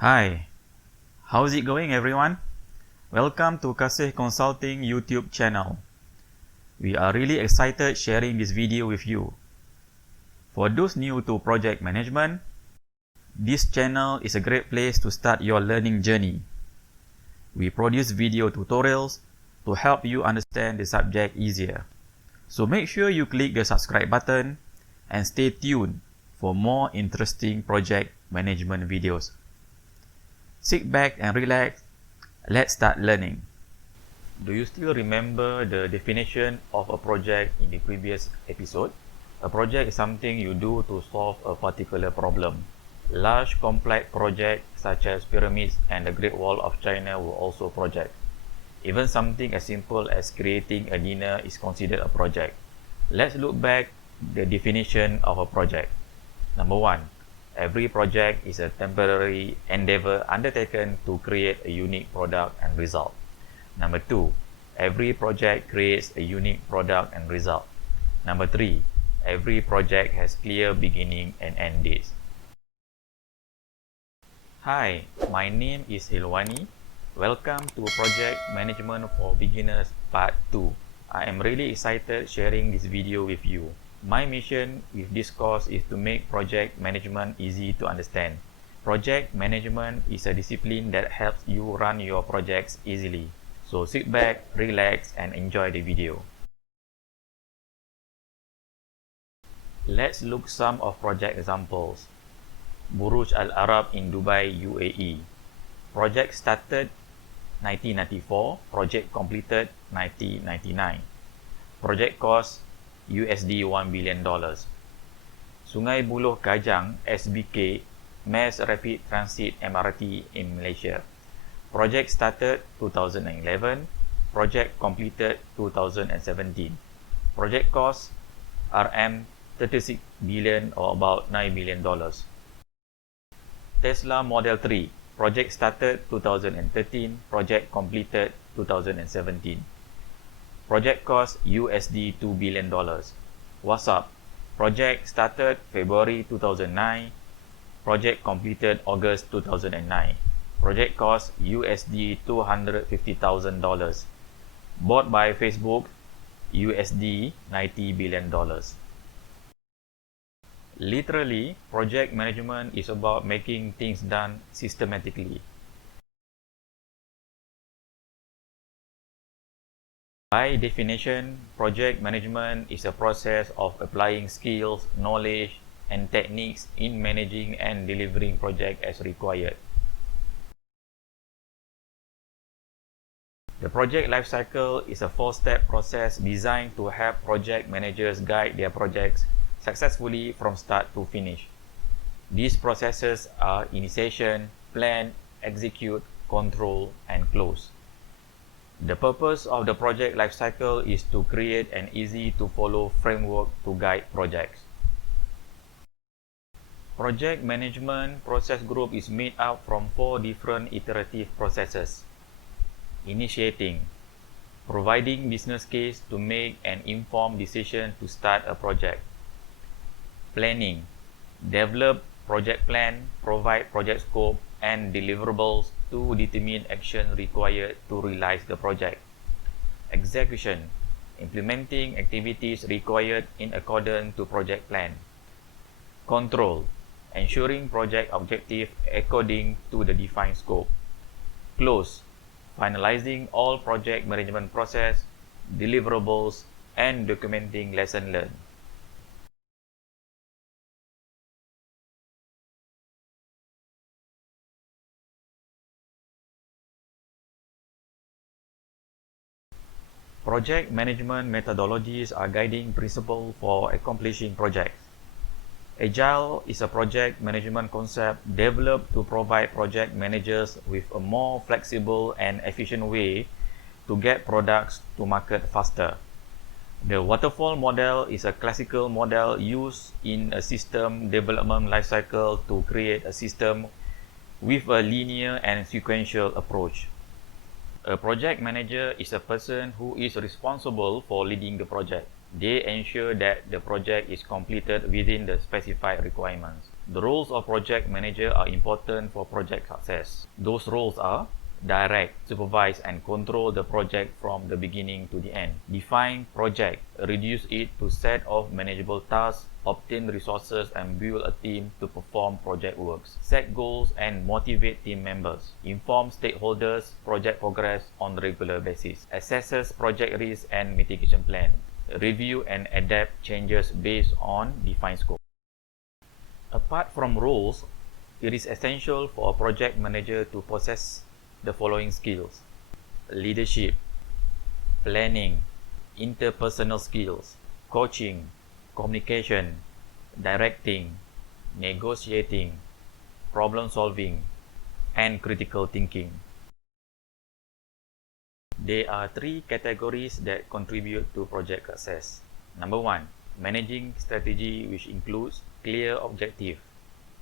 Hi, how's it going everyone? Welcome to Kasih Consulting YouTube channel. We are really excited sharing this video with you. For those new to project management, this channel is a great place to start your learning journey. We produce video tutorials to help you understand the subject easier. So make sure you click the subscribe button and stay tuned for more interesting project management videos. Sit back and relax. Let's start learning. Do you still remember the definition of a project in the previous episode? A project is something you do to solve a particular problem. Large complex projects such as pyramids and the Great Wall of China were also projects. Even something as simple as creating a dinner is considered a project. Let's look back the definition of a project. Number 1. Every project is a temporary endeavor undertaken to create a unique product and result. Number 2. Every project creates a unique product and result. Number 3. Every project has clear beginning and end dates. Hi, my name is Hilwani. Welcome to Project Management for Beginners Part 2. I am really excited sharing this video with you. My mission with this course is to make project management easy to understand. Project management is a discipline that helps you run your projects easily. So sit back, relax, and enjoy the video. Let's look some of project examples. Burj Al Arab in Dubai, UAE. Project started 1994, project completed 1999. Project cost USD $1 billion. Sungai Buloh Kajang, SBK, Mass Rapid Transit MRT in Malaysia. Project started 2011, project completed 2017. Project cost RM 36 billion or about $9 billion. Tesla Model 3, project started 2013, project completed 2017. Project cost USD $2 billion. WhatsApp, project started February 2009, project completed August 2009. Project cost USD $250,000. Bought by Facebook, USD $90 billion. Literally, project management is about making things done systematically. By definition, project management is a process of applying skills, knowledge, and techniques in managing and delivering projects as required. The project lifecycle is a 4-step process designed to help project managers guide their projects successfully from start to finish. These processes are initiation, plan, execute, control, and close. The purpose of the project lifecycle is to create an easy-to-follow framework to guide projects. Project management process group is made up from 4 different iterative processes. Initiating, providing business case to make an informed decision to start a project. Planning, develop project plan, provide project scope and deliverables to determine action required to realize the project. Execution, implementing activities required in accordance to project plan. Control, ensuring project objective according to the defined scope. Close, finalizing all project management process, deliverables, and documenting lesson learned. Project management methodologies are guiding principles for accomplishing projects. Agile is a project management concept developed to provide project managers with a more flexible and efficient way to get products to market faster. The waterfall model is a classical model used in a system development lifecycle to create a system with a linear and sequential approach. A project manager is a person who is responsible for leading the project. They ensure that the project is completed within the specified requirements. The roles of project manager are important for project success. Those roles are direct, supervise and control the project from the beginning to the end. Define project, reduce it to set of manageable tasks, obtain resources and build a team to perform project works. Set goals and motivate team members. Inform stakeholders project progress on a regular basis. Assesses project risk and mitigation plan. Review and adapt changes based on defined scope. Apart from roles, it is essential for a project manager to possess the following skills: leadership, planning, interpersonal skills, coaching, communication, directing, negotiating, problem solving, and critical thinking. There are three categories that contribute to project success. Number one, managing strategy, which includes clear objective,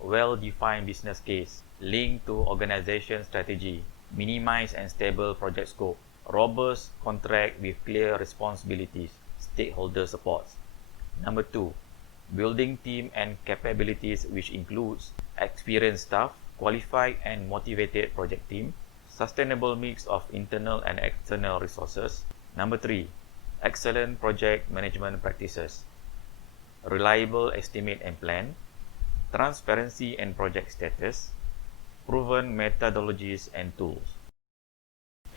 well-defined business case, linked to organization strategy, minimize and stable project scope, robust contract with clear responsibilities, stakeholder supports. Number two, building team and capabilities, which includes experienced staff, qualified and motivated project team, sustainable mix of internal and external resources. Number three, excellent project management practices, reliable estimate and plan, transparency and project status, proven methodologies and tools.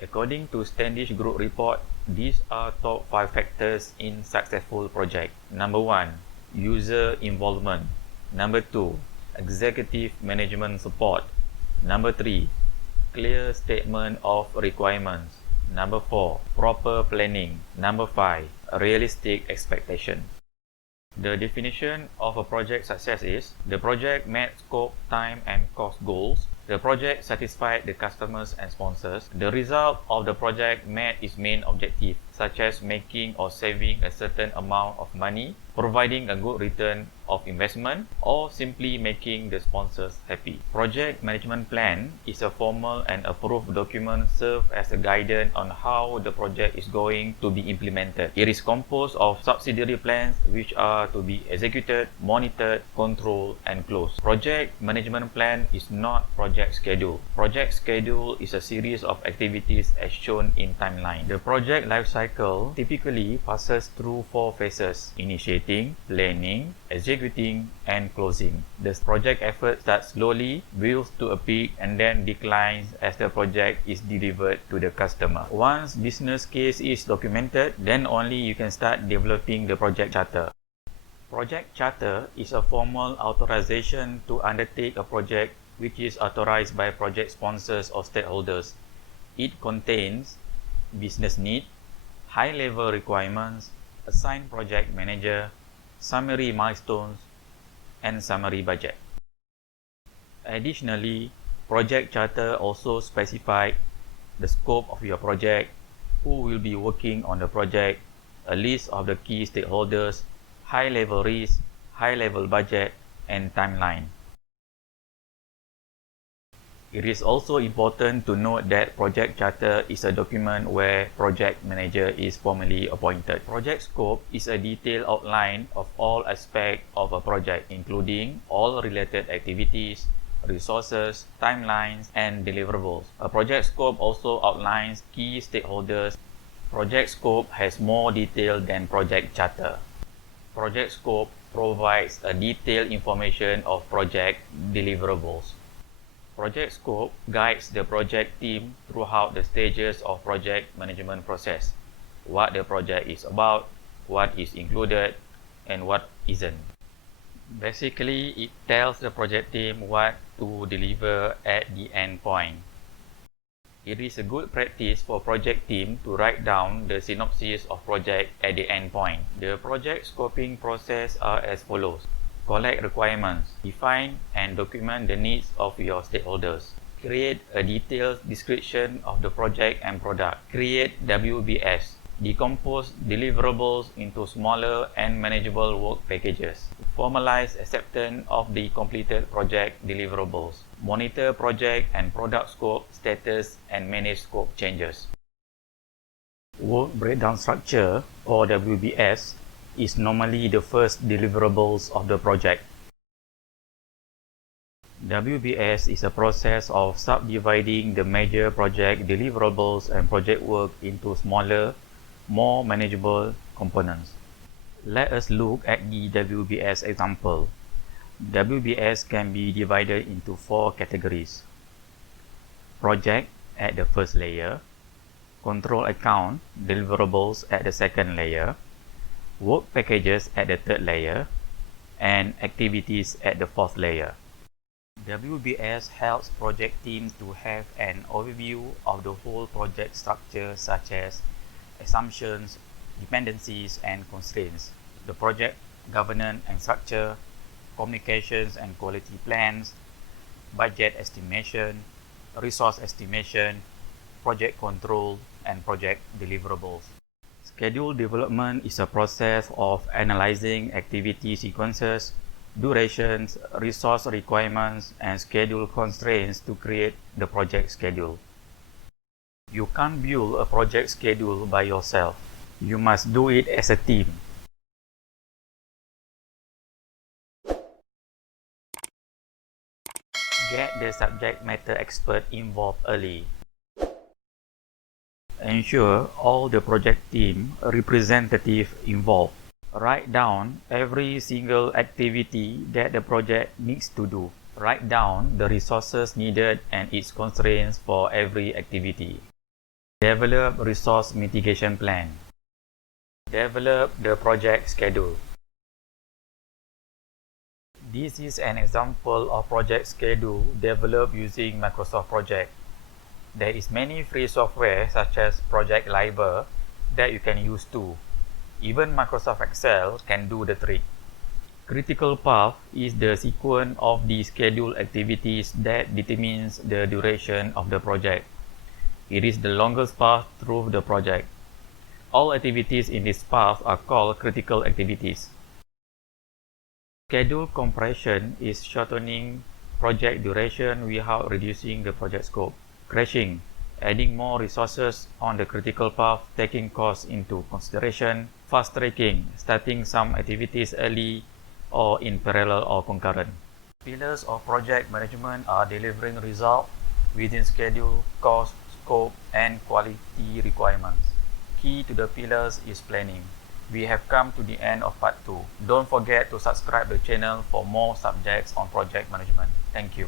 According to Standish Group report, these are top 5 factors in successful project. Number 1, user involvement. Number 2, executive management support. Number 3, clear statement of requirements. Number 4, proper planning. Number 5, realistic expectation. The definition of a project success is: the project met scope, time and cost goals. The project satisfied the customers and sponsors. The result of the project met its main objective, such as making or saving a certain amount of money, providing a good return of investment, or simply making the sponsors happy. Project management plan is a formal and approved document served as a guidance on how the project is going to be implemented. It is composed of subsidiary plans which are to be executed, monitored, controlled, and closed. Project management plan is not project schedule. Project schedule is a series of activities as shown in timeline. The project life cycle typically passes through 4 phases: initiating, planning, executing, and closing. The project effort starts slowly, builds to a peak, and then declines as the project is delivered to the customer. Once business case is documented, then only you can start developing the project charter. Project charter is a formal authorization to undertake a project which is authorized by project sponsors or stakeholders. It contains business need, high-level requirements, assigned project manager, summary milestones, and summary budget. Additionally, project charter also specifies the scope of your project, who will be working on the project, a list of the key stakeholders, high-level risk, high-level budget, and timeline. It is also important to note that project charter is a document where project manager is formally appointed. Project scope is a detailed outline of all aspects of a project, including all related activities, resources, timelines, and deliverables. A project scope also outlines key stakeholders. Project scope has more detail than project charter. Project scope provides a detailed information of project deliverables. Project scope guides the project team throughout the stages of project management process: what the project is about, what is included, and what isn't. Basically, it tells the project team what to deliver at the end point. It is a good practice for project team to write down the synopsis of project at the end point. The project scoping process are as follows: collect requirements, define and document the needs of your stakeholders, create a detailed description of the project and product, create WBS, decompose deliverables into smaller and manageable work packages, formalize acceptance of the completed project deliverables, monitor project and product scope status, and manage scope changes. Work breakdown structure, or WBS, is normally the first deliverables of the project. WBS is a process of subdividing the major project deliverables and project work into smaller, more manageable components. Let us look at the WBS example. WBS can be divided into 4 categories. Project at the first layer, control account deliverables at the second layer, work packages at the third layer, and activities at the fourth layer. WBS helps project teams to have an overview of the whole project structure, such as assumptions, dependencies, and constraints, the project governance and structure, communications and quality plans, budget estimation, resource estimation, project control, and project deliverables. Schedule development is a process of analyzing activity sequences, durations, resource requirements, and schedule constraints to create the project schedule. You can't build a project schedule by yourself. You must do it as a team. Get the subject matter expert involved early. Ensure all the project team representative involved. Write down every single activity that the project needs to do. Write down the resources needed and its constraints for every activity. Develop resource mitigation plan. Develop the project schedule. This is an example of project schedule developed using Microsoft Project. There is many free software such as Project Library that you can use too. Even Microsoft Excel can do the trick. Critical path is the sequence of the scheduled activities that determines the duration of the project. It is the longest path through the project. All activities in this path are called critical activities. Schedule compression is shortening project duration without reducing the project scope. Crashing, adding more resources on the critical path, taking costs into consideration. Fast tracking, starting some activities early or in parallel or concurrent. Pillars of project management are delivering results within schedule, cost, scope, and quality requirements. Key to the pillars is planning. We have come to the end of part 2. Don't forget to subscribe the channel for more subjects on project management. Thank you.